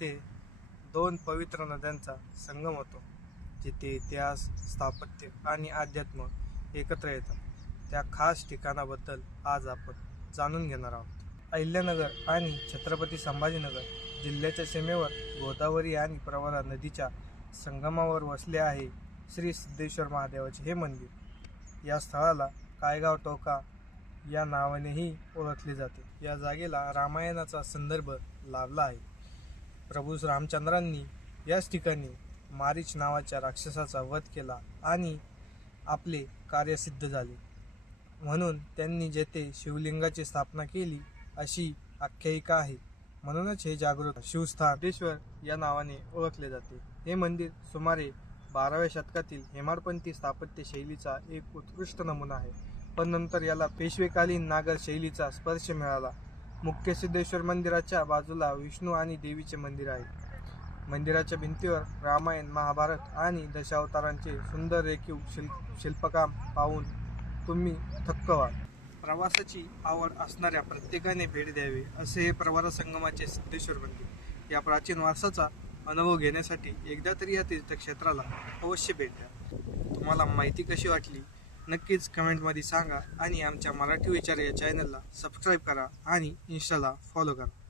येथे दोन पवित्र नद्यांचा संगम होतो जिथे इतिहास स्थापत्य आणि अध्यात्म एकत्र येतात. त्या खास ठिकाणाबद्दल आज आपण जाणून घेणार आहोत. अहिल्यानगर आणि छत्रपती संभाजीनगर जिल्ह्याच्या सीमेवर गोदावरी आणि प्रवरा नदीच्या संगमावर वसले आहे श्री सिद्धेश्वर महादेवाचे हे मंदिर. या स्थळाला कायगाव टोका या नावानेही ओळखले जाते. या जागेला रामायणाचा संदर्भ लाभला आहे. प्रभू रामचंद्रांनी याच ठिकाणी मारीच नावाच्या राक्षसाचा वध केला आणि आपले कार्य सिद्ध झाले. म्हणून त्यांनी जेथे शिवलिंगाची स्थापना केली अशी आख्यायिका आहे. म्हणूनच हे जागृत शिवस्थान या नावाने ओळखले जाते. हे मंदिर सुमारे बाराव्या शतकातील हेमाडपंथी स्थापत्य शैलीचा एक उत्कृष्ट नमुना आहे. पण नंतर याला पेशवेकालीन नागर शैलीचा स्पर्श मिळाला. मुख्य सिद्धेश्वर मंदिराच्या बाजूला विष्णू आणि देवीचे मंदिर आहे. मंदिराच्या भिंतीवर रामायण महाभारत आणि दशावतारांचे सुंदर रेखीव शिल्प शिल्पकाम पाहून तुम्ही थक्क व्हाल. प्रवासाची आवड असणाऱ्या प्रत्येकाने भेट द्यावी असे हे प्रवारा संगमाचे सिद्धेश्वर मंदिर. या प्राचीन वारसाचा अनुभव घेण्यासाठी एकदा तरी या तीर्थक्षेत्राला अवश्य भेट द्या. तुम्हाला माहिती कशी वाटली? नक्कीच कमेंटमध्ये सांगा आणि आमच्या मराठी विचार या चॅनलला सबस्क्राईब करा आणि इन्स्टाला फॉलो करा.